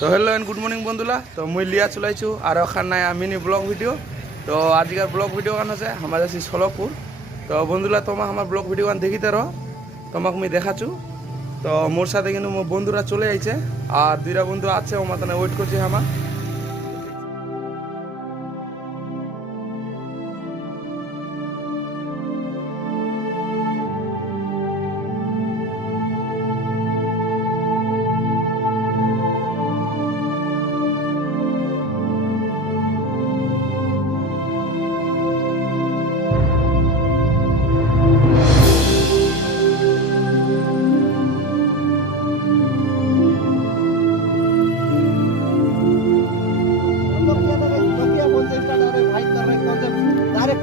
তো hello and good morning বন্ধুরা। তো মুই লিয়া চলাইছু আর ওখান নাই মিনি ব্লগ ভিডিও। তো আজকের ব্লগ ভিডিও গান আছে আমার আছি ষোলপুর। তো বন্ধুরা তোমাক আমার ব্লগ ভিডিও গান দেখিতে রহ, তোমাক মুই দেখাছু। তো মোর সাথে কিন্তু মোর বন্ধুরা চলে আইছে আর দুইটা বন্ধু আছে ও মাতানে ওয়েট করছে আমার।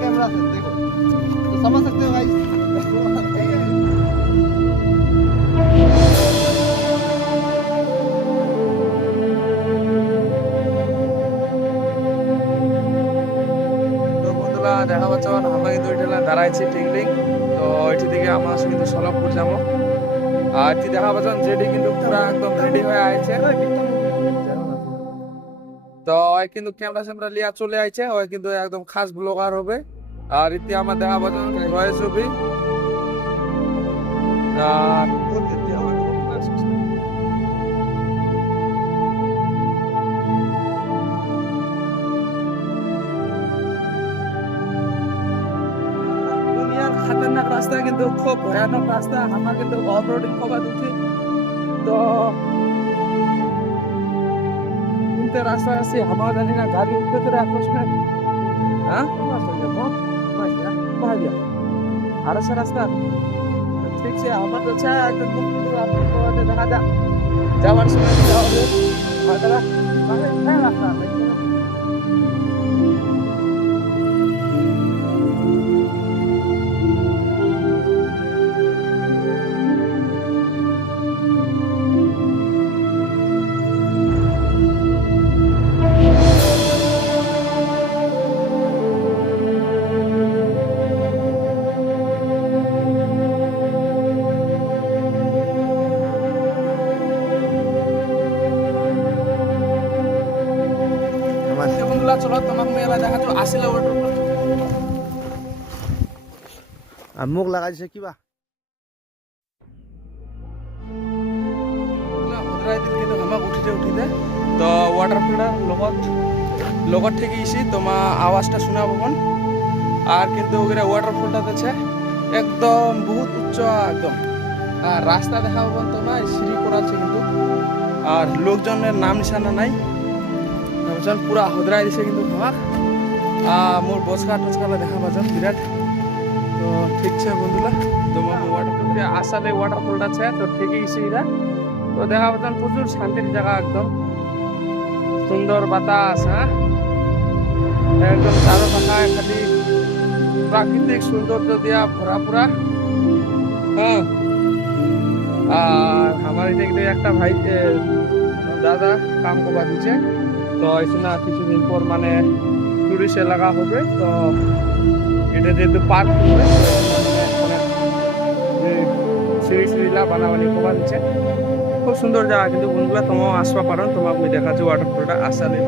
कैमरा से देखो तो समझ सकते हो भाई। তো বন্ধুরা দেখা পাচ্ছ আমরা কিন্তু ওইটা দাঁড়াইছি টিংলিং। তো ওইটি থেকে আমরা কিন্তু ষোলপুর যাবো। আর এটি দেখা পাচ্ছ যেটি কিন্তু পুরা একদম রেডি হয়ে আছে। তো ওই কিন্তু ক্যামেরা স্যামেরা লিয়া চলে আইছে, ওই কিন্তু একদম খাস ব্লগার হবে। আর ইতি আমার দেখা পাচ্ছ রয় ছবি আর দুনিয়ার খাতারনাক রাস্তা, কিন্তু খুব ভয়ানক রাস্তা। আমার কিন্তু অফ রোডিং করা দিচ্ছি। তো কোনটা রাস্তা আছে আমার জানি না, গাড়ি উঠতে তো প্রশ্ন। হ্যাঁ আর রাস্তা ঠিক আছে আমার তো চাই একদম আপনি দেখা যাক যাওয়ার সময় যাওয়া হবে। বন্ধুরা চলো তোমাকে মেলা দেখাচ্ছ আসিলে ওয়াটারফল। আর মুখ লাগাইছে কিবা কিন্তু আমাক উঠিতে তো ওয়াটারফলটা লগত থেকে ইসি তোমার আওয়াজটা শোনা পাবন। আর কিন্তু ওখানে ওয়াটারফলটা আছে একদম বহুত উচ্চ একদম। আর রাস্তা দেখা পাবেন তোমার সিঁড়ি করা আছে কিন্তু। আর লোকজনের নাম নিশানা নাই, পুরা হদরাই দিছে কিন্তু আমাক। মোর বচকা টচকালা দেখা পাচ্ছেন বিরাট। তো ঠিক আছে বন্ধুরা তোমার ওয়াটারফল আসালে ওয়াটারফলটা আছে তো ঠিকই ইসি এটা। তো দেখা পাচ্ছেন প্রচুর শান্তির জায়গা, একদম সুন্দর বাতাস। হ্যাঁ একদম চারোপাশায় খালি প্রাকৃতিক সৌন্দর্য দিয়া ভরা পুরা। হ্যাঁ আর আমার এদিকে একটা ভাই দাদা কাম করবা দিচ্ছে। তো এখানে কিছুদিন পর মানে টুরিস্ট এলাকা হবে। তো এটা যেহেতু পার্ক হবে সিঁড়ি সিঁড়িলা বানাবানি করবা দিচ্ছে। খুব সুন্দর জায়গা কিন্তু বন্ধুরা তোমাও আসবা পারো। তোমাকে আমি দেখাচ্ছি ওয়াটারফলটা আসালে।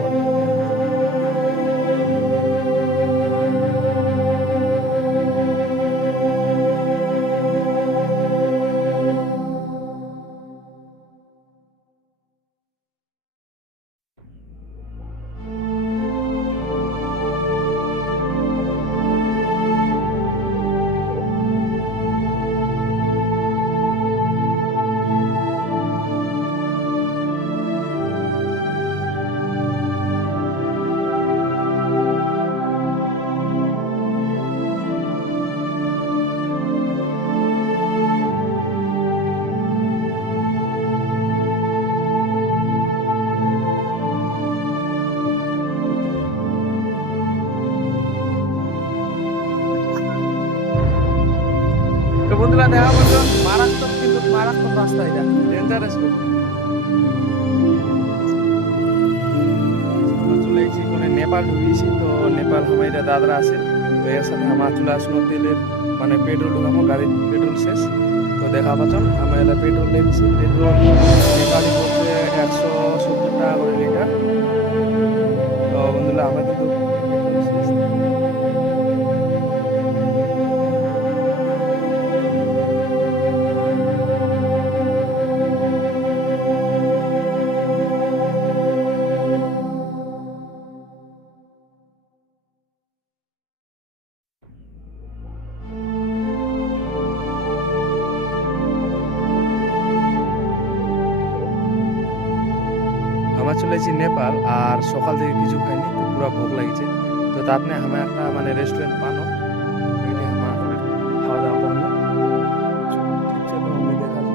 বন্ধুরা দেখা বলছেন মারাত্মক, কিন্তু মারাত্মক রাস্তা, এটা ডেঞ্জারাস রোড। চলে এসেছি মানে নেপাল ঢুকিয়েছি। তো নেপাল আমার এটা দাদরা আছে। তো এর সাথে আমার চলে আসলো তেলের মানে পেট্রোল ঢুকামো, গাড়ির পেট্রোল শেষ। তো দেখা পাচ্ছেন আমার এটা পেট্রোল লেগেছি। পেট্রোল নেপালি বলছে 170 টাকা করে লিটার। তো বন্ধুরা আমরা কিন্তু আমরা চলে এসেছি নেপাল, আর সকাল থেকে কিছু খাইনি, তো পুরো ভোগ লাগিছে। তো তার নিয়ে আমার একটা মানে রেস্টুরেন্ট পানো, এখানে আমার খাওয়া দাওয়া করবো। ঠিক আছে, তো আমি দেখা যাবো।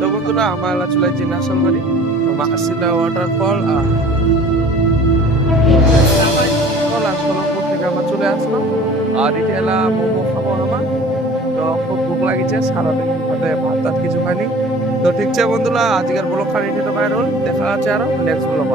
তো বন্ধুরা আমরা চলে যাচ্ছি নাসলবাড়ি, মাসিলা ওয়াটারফল আর সোলংপুর থেকে আমরা চলে আসলাম। আর এটা এলা মোমো খাবো আমার। তো খুব ভোক লাগিছে, সারাদিন হাতে ভাত টাত কিছু খাইনি। তো ঠিক আছে বন্ধুরা, আজকের ব্লগ খানি তো বাইর হল, দেখা আছে আরো নেক্সট ব্লগ।